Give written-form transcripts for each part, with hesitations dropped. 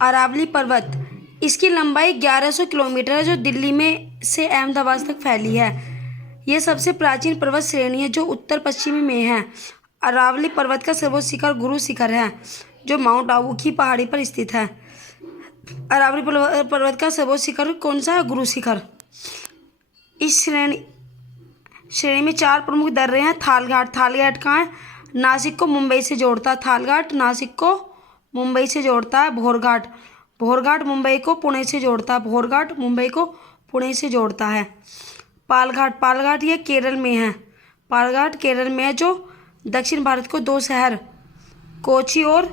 अरावली पर्वत, इसकी लंबाई 1100 किलोमीटर है, जो दिल्ली में से अहमदाबाद तक फैली है। यह सबसे प्राचीन पर्वत श्रेणी है जो उत्तर पश्चिमी में है। अरावली पर्वत का सर्वोच्च शिखर गुरु शिखर है, जो माउंट आबू की पहाड़ी पर स्थित है। अरावली पर्वत का सर्वोच्च शिखर कौन सा है? गुरु शिखर। इस श्रेणी में 4 प्रमुख दर्रे हैं। थालघाट, थालघाट कहाँ है? नासिक को मुंबई से जोड़ता है। थालघाट नासिक को मुंबई से जोड़ता है। भोरघाट, भोरघाट मुंबई को पुणे से जोड़ता है। भोरघाट मुंबई को पुणे से जोड़ता है। पालघाट, पालघाट ये केरल में है। पालघाट केरल में है, जो दक्षिण भारत को 2 शहर कोची और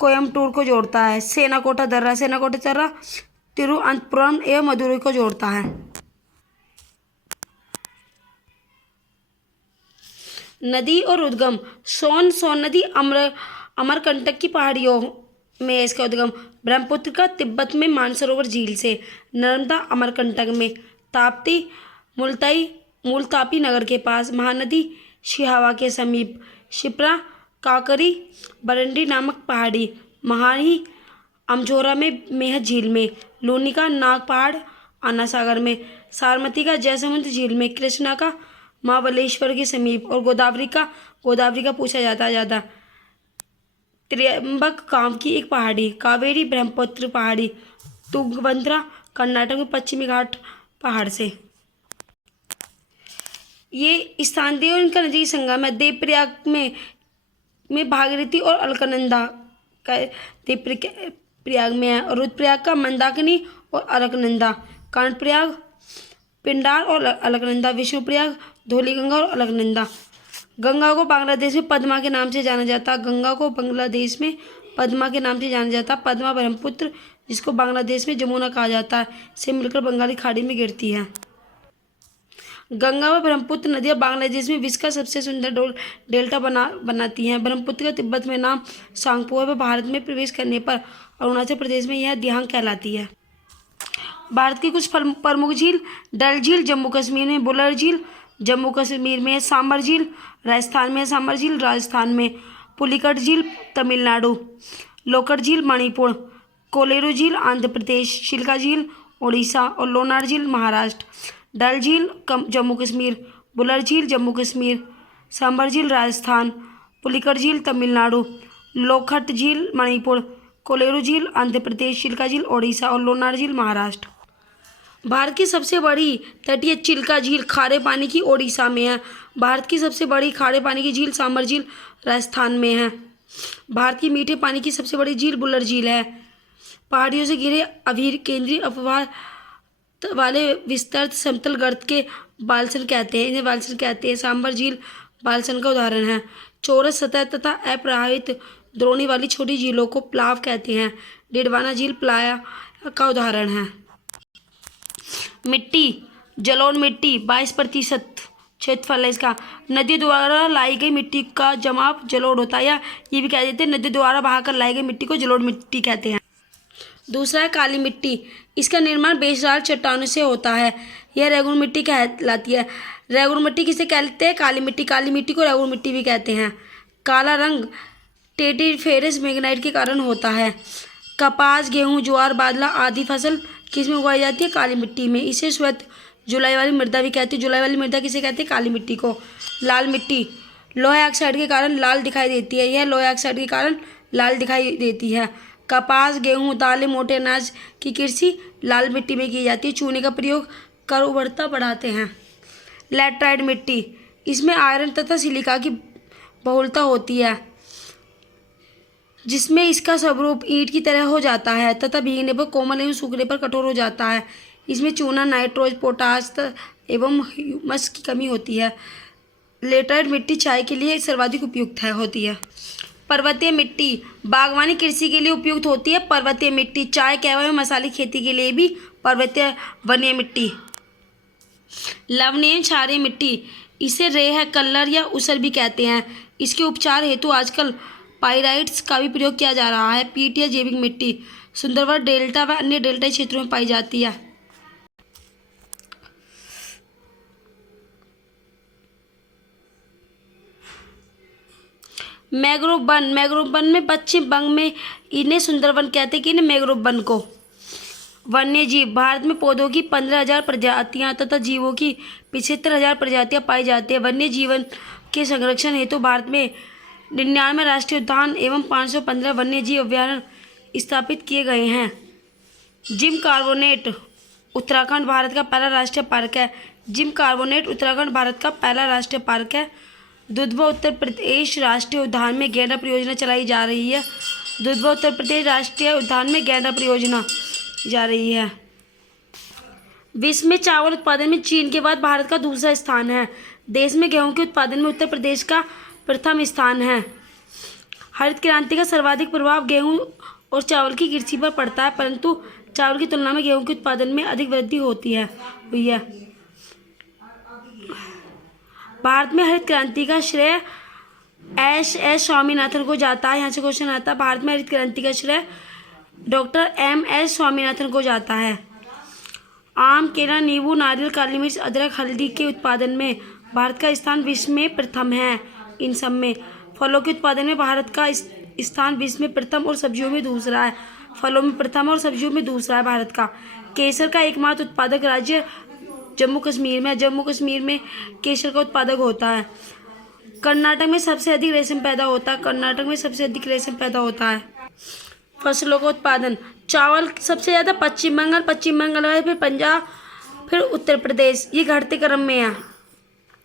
कोयम्बटूर को जोड़ता है। सेनाकोटा दर्रा, सेनाकोटा दर्रा तिरुवनंतपुरम एवं मदुरई को जोड़ता है। नदी और उद्गम। सोन नदी अमरकंटक की पहाड़ियों में है इसका उद्गम। ब्रह्मपुत्र का तिब्बत में मानसरोवर झील से। नर्मदा अमरकंटक में। ताप्ती मूलतापी नगर के पास। महानदी शिहावा के समीप। शिप्रा काकरी बरंडी नामक पहाड़ी। महाही अमझोरा में मेहत झील में। लूनी का नाग पहाड़ आना सागर में। सारमती का जयसमुद्र झील में। कृष्णा का महाबलेश्वर के समीप। और गोदावरी का पूछा जाता है ज़्यादा। त्र्यंबक काम की एक पहाड़ी। कावेरी ब्रह्मपुत्र पहाड़ी। तुंगभद्रा कर्नाटक में पश्चिमी घाट पहाड़ से। ये स्थान देव और इनका नदी संगम है। देवप्रयाग में भागीरथी और अलकनंदा का देवप्रयाग में है। और रुद्रप्रयाग का मंदाकिनी और अलकनंदा। कर्णप्रयाग पिंडार और अलकनंदा। विष्णुप्रयाग धौलीगंगा और अलकनंदा। गंगा को बांग्लादेश में पद्मा के नाम से जाना जाता है। गंगा को बांग्लादेश में पद्मा के नाम से जाना जाता है। पद्मा ब्रह्मपुत्र, जिसको बांग्लादेश में जमुना कहा जाता है, से मिलकर बंगाली खाड़ी में गिरती है। गंगा व ब्रह्मपुत्र नदियाँ बांग्लादेश में विश्व का सबसे सुंदर डेल्टा बनाती हैं। ब्रह्मपुत्र का तिब्बत में नाम सांगपो है। भारत में प्रवेश करने पर अरुणाचल प्रदेश में यह दियांग कहलाती है। भारत की कुछ प्रमुख झील। डल झील जम्मू कश्मीर में। बुलर झील जम्मू कश्मीर में। सांबर झील राजस्थान में। सांबर झील राजस्थान में। पुलिकट झील तमिलनाडु। लोकट झील मणिपुर। कोलेरू झील आंध्र प्रदेश। चिल्का झील उड़ीसा। और लोनार झील महाराष्ट्र। डल झील जम्मू कश्मीर। बुलर झील जम्मू कश्मीर। सांबर झील राजस्थान। पुलिकट झील तमिलनाडु। लोखट झील मणिपुर। कोलेरू झील आंध्र प्रदेश। चिल्का झील उड़ीसा। और लोनार झील महाराष्ट्र। भारत की सबसे बड़ी तटीय चिल्का झील खारे पानी की ओडिशा में है। भारत की सबसे बड़ी खारे पानी की झील सांबर झील राजस्थान में है। भारत की मीठे पानी की सबसे बड़ी झील बुलर झील है। पहाड़ियों से घिरे अभीर केंद्रीय अफवाह वाले विस्तृत समतल गर्त के बालसन कहते हैं। इन्हें बालसन कहते हैं। सांबर झील बालसन का उदाहरण है। चौरस सतह तथा अप्रवाहित द्रोणी वाली छोटी झीलों को प्लाव कहते हैं। डिडवाना झील प्लाया का उदाहरण है। मिट्टी। जलोढ़ मिट्टी 22% क्षेत्रफल है इसका। नदी द्वारा लाई गई मिट्टी का जमाव जलोढ़ होता है, या ये भी कह देते हैं नदी द्वारा बहाकर लाई गई मिट्टी को जलोढ़ मिट्टी कहते हैं। दूसरा है काली मिट्टी। इसका निर्माण बेसहारा चट्टानों से होता है। यह रेगुन मिट्टी कहलाती है। रेगुन मिट्टी किसे कहते हैं? काली मिट्टी। काली मिट्टी को रेगुन मिट्टी भी कहते हैं। काला रंग टेटिफेरस मैग्नाइट के कारण होता है। कपास गेहूँ ज्वार बाजरा आदि फसल किस में उगाई जाती है? काली मिट्टी में। इसे श्वेत जुलाई वाली मृदा भी कहती है। जुलाई वाली मृदा किसे कहते हैं? काली मिट्टी को। लाल मिट्टी लोहे ऑक्साइड के कारण लाल दिखाई देती है। यह लोहे ऑक्साइड के कारण लाल दिखाई देती है। कपास गेहूँ दालें मोटे अनाज की कृषि लाल मिट्टी में की जाती है। चूने का प्रयोग कर उर्वरता बढ़ाते हैं। लैटराइट मिट्टी, इसमें आयरन तथा सिलिका की बहुलता होती है, जिसमें इसका स्वरूप ईंट की तरह हो जाता है तथा भीगने पर कोमल एवं सूखने पर कठोर हो जाता है। इसमें चूना नाइट्रोज पोटास एवं ह्यूमस की कमी होती है। लेटराइट मिट्टी चाय के लिए सर्वाधिक उपयुक्त होती है। पर्वतीय मिट्टी बागवानी कृषि के लिए उपयुक्त होती है। पर्वतीय मिट्टी चाय कहवा एवं मसाले खेती के लिए भी पर्वतीय वनीय मिट्टी। लवणीय क्षारीय मिट्टी, इसे रेह कल्लर या ऊसर भी कहते हैं। इसके उपचार हेतु आजकल पाइराइट्स का भी प्रयोग किया जा रहा है। पीट या जैविक मिट्टी सुंदरवन डेल्टा व अन्य डेल्टा क्षेत्रों में पाई जाती है। मैंग्रोव वन में पश्चिम बंग में इन्हें सुंदरवन कहते हैं कि इन्हें मैंग्रोव वन को। वन्य जीव, भारत में पौधों की 15,000 प्रजातियां तथा जीवों की 75,000 प्रजातियां पाई जाती है। वन्य जीवन के संरक्षण हेतु भारत में 99 राष्ट्रीय उद्यान एवं 515 वन्य जीव अभयारण्य स्थापित किए गए हैं। जिम कॉर्बेट उत्तराखंड भारत का पहला राष्ट्रीय पार्क है। जिम कॉर्बेट उत्तराखंड भारत का पहला राष्ट्रीय पार्क है। दुधवा उत्तर प्रदेश राष्ट्रीय उद्यान में गैंडा परियोजना चलाई जा रही है। दुधवा उत्तर प्रदेश राष्ट्रीय उद्यान में गैंडा परियोजना जा रही है। विश्व में चावल उत्पादन में चीन के बाद भारत का दूसरा स्थान है। देश में गेहूं के उत्पादन में उत्तर प्रदेश का प्रथम स्थान है। हरित क्रांति का सर्वाधिक प्रभाव गेहूं और चावल की कृषि पर पड़ता है, परंतु चावल की तुलना में गेहूं के उत्पादन में अधिक वृद्धि हुई है। भारत में हरित क्रांति का श्रेय एस स्वामीनाथन को जाता है। यहाँ से क्वेश्चन आता है, भारत में हरित क्रांति का श्रेय डॉक्टर MS स्वामीनाथन को जाता है। आम, केला, नींबू, नारियल, काली मिर्च, अदरक, हल्दी के उत्पादन में भारत का स्थान विश्व में प्रथम है। इन सब में फलों के उत्पादन में भारत का स्थान विश्व में प्रथम और सब्जियों में दूसरा है। फलों में प्रथम और सब्जियों में दूसरा है भारत का। केसर का एकमात्र उत्पादक राज्य जम्मू कश्मीर में। जम्मू कश्मीर में केसर का उत्पादक होता है। कर्नाटक में सबसे अधिक रेशम पैदा होता है। कर्नाटक में सबसे अधिक रेशम पैदा होता है। फसलों का उत्पादन, चावल सबसे ज़्यादा पश्चिम बंगाल, फिर पंजाब, फिर उत्तर प्रदेश, ये घटते क्रम में है।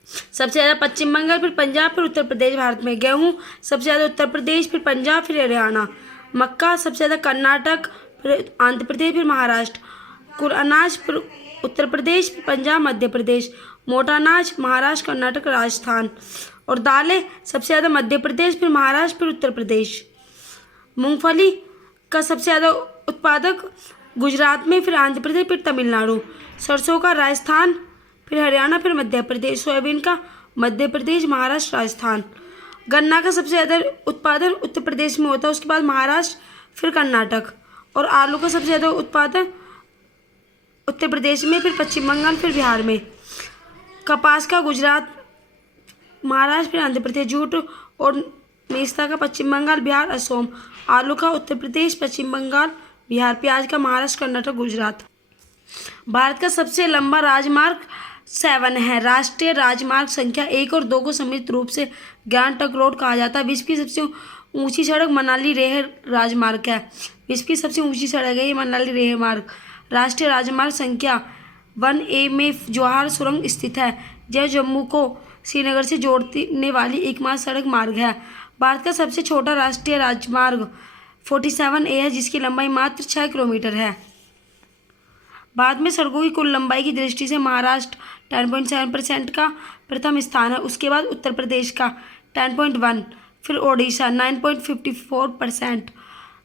सबसे ज़्यादा पश्चिम बंगाल, फिर पंजाब, फिर उत्तर प्रदेश भारत में। गेहूँ सबसे ज़्यादा उत्तर प्रदेश, फिर पंजाब, फिर हरियाणा। मक्का सबसे ज़्यादा कर्नाटक, फिर आंध्र प्रदेश, फिर महाराष्ट्र। कुल अनाज फिर उत्तर प्रदेश, फिर पंजाब, मध्य प्रदेश। मोटा अनाज महाराष्ट्र, कर्नाटक, राजस्थान। और दालें सबसे ज़्यादा मध्य प्रदेश, फिर महाराष्ट्र, फिर उत्तर प्रदेश। मूंगफली का सबसे ज़्यादा उत्पादक गुजरात में, फिर आंध्र प्रदेश, फिर तमिलनाडु। सरसों का राजस्थान, फिर हरियाणा, फिर मध्य प्रदेश। सोयाबीन का मध्य प्रदेश, महाराष्ट्र, राजस्थान। गन्ना का सबसे ज़्यादा उत्पादन उत्तर प्रदेश में होता है, उसके बाद महाराष्ट्र, फिर कर्नाटक। और आलू का सबसे ज़्यादा उत्पादन उत्तर प्रदेश में, फिर पश्चिम बंगाल, फिर बिहार में। कपास का गुजरात, महाराष्ट्र, फिर आंध्र प्रदेश। जूट और मेस्ता का पश्चिम बंगाल, बिहार, असम। आलू का उत्तर प्रदेश, पश्चिम बंगाल, बिहार। प्याज का महाराष्ट्र, कर्नाटक, गुजरात। भारत का सबसे लंबा राजमार्ग 7 है। राष्ट्रीय राजमार्ग संख्या 1 और 2 को सम्मिलित रूप से ग्रैंड ट्रंक रोड कहा जाता है। विश्व की सबसे ऊंची सड़क मनाली लेह राजमार्ग है। विश्व की सबसे ऊंची सड़क है ये मनाली लेह मार्ग। राष्ट्रीय राजमार्ग संख्या 1A में जवाहर सुरंग स्थित है। यह जम्मू को श्रीनगर से जोड़ने वाली एकमात्र सड़क मार्ग है। भारत का सबसे छोटा राष्ट्रीय राजमार्ग 47A है, जिसकी लंबाई मात्र 6 किलोमीटर है। भारत में सड़कों की कुल लंबाई की दृष्टि से महाराष्ट्र 10.7% का प्रथम स्थान है। उसके बाद उत्तर प्रदेश का 10.1, फिर ओडिशा 9.54%,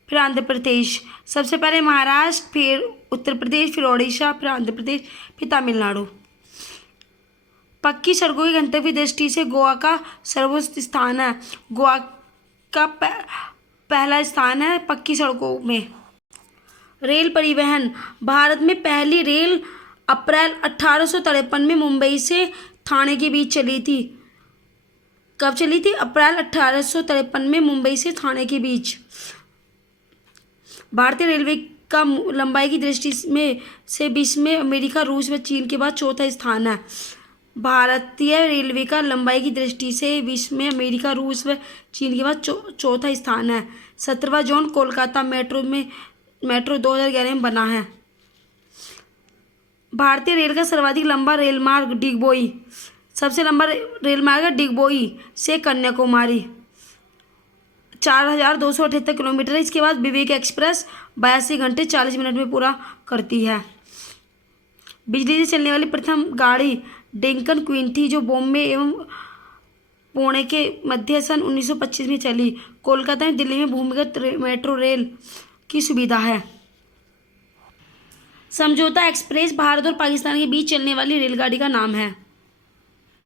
फिर आंध्र प्रदेश। सबसे पहले महाराष्ट्र, फिर उत्तर प्रदेश, फिर ओडिशा, फिर आंध्र प्रदेश, फिर तमिलनाडु। पक्की सड़कों की गंतव्य दृष्टि से गोवा का सर्वोच्च स्थान है। गोवा का पहला स्थान है पक्की सड़कों में। रेल परिवहन, भारत में पहली रेल अप्रैल 1853 में मुंबई से ठाणे के बीच चली थी। कब चली थी? अप्रैल 1853 में मुंबई से ठाणे के बीच। भारतीय रेलवे का लंबाई की दृष्टि में से विश्व में अमेरिका, रूस व चीन के बाद चौथा स्थान है। भारतीय रेलवे का लंबाई की दृष्टि से विश्व में अमेरिका, रूस व चीन के बाद चौथा स्थान है। 17वां जोन कोलकाता मेट्रो 2011 में बना है। भारतीय रेल का सर्वाधिक लंबा रेलमार्ग डिगबोई, सबसे लंबा रेलमार्ग है डिगबोई से कन्याकुमारी, 4278 किलोमीटर है। इसके बाद विवेक एक्सप्रेस 82 घंटे 40 मिनट में पूरा करती है। बिजली से चलने वाली प्रथम गाड़ी डेक्कन क्वीन थी, जो बॉम्बे एवं पुणे के मध्य सन 1925 में चली। कोलकाता में दिल्ली में भूमिगत मेट्रो रेल की सुविधा है। समझौता एक्सप्रेस भारत और पाकिस्तान के बीच चलने वाली रेलगाड़ी का नाम है।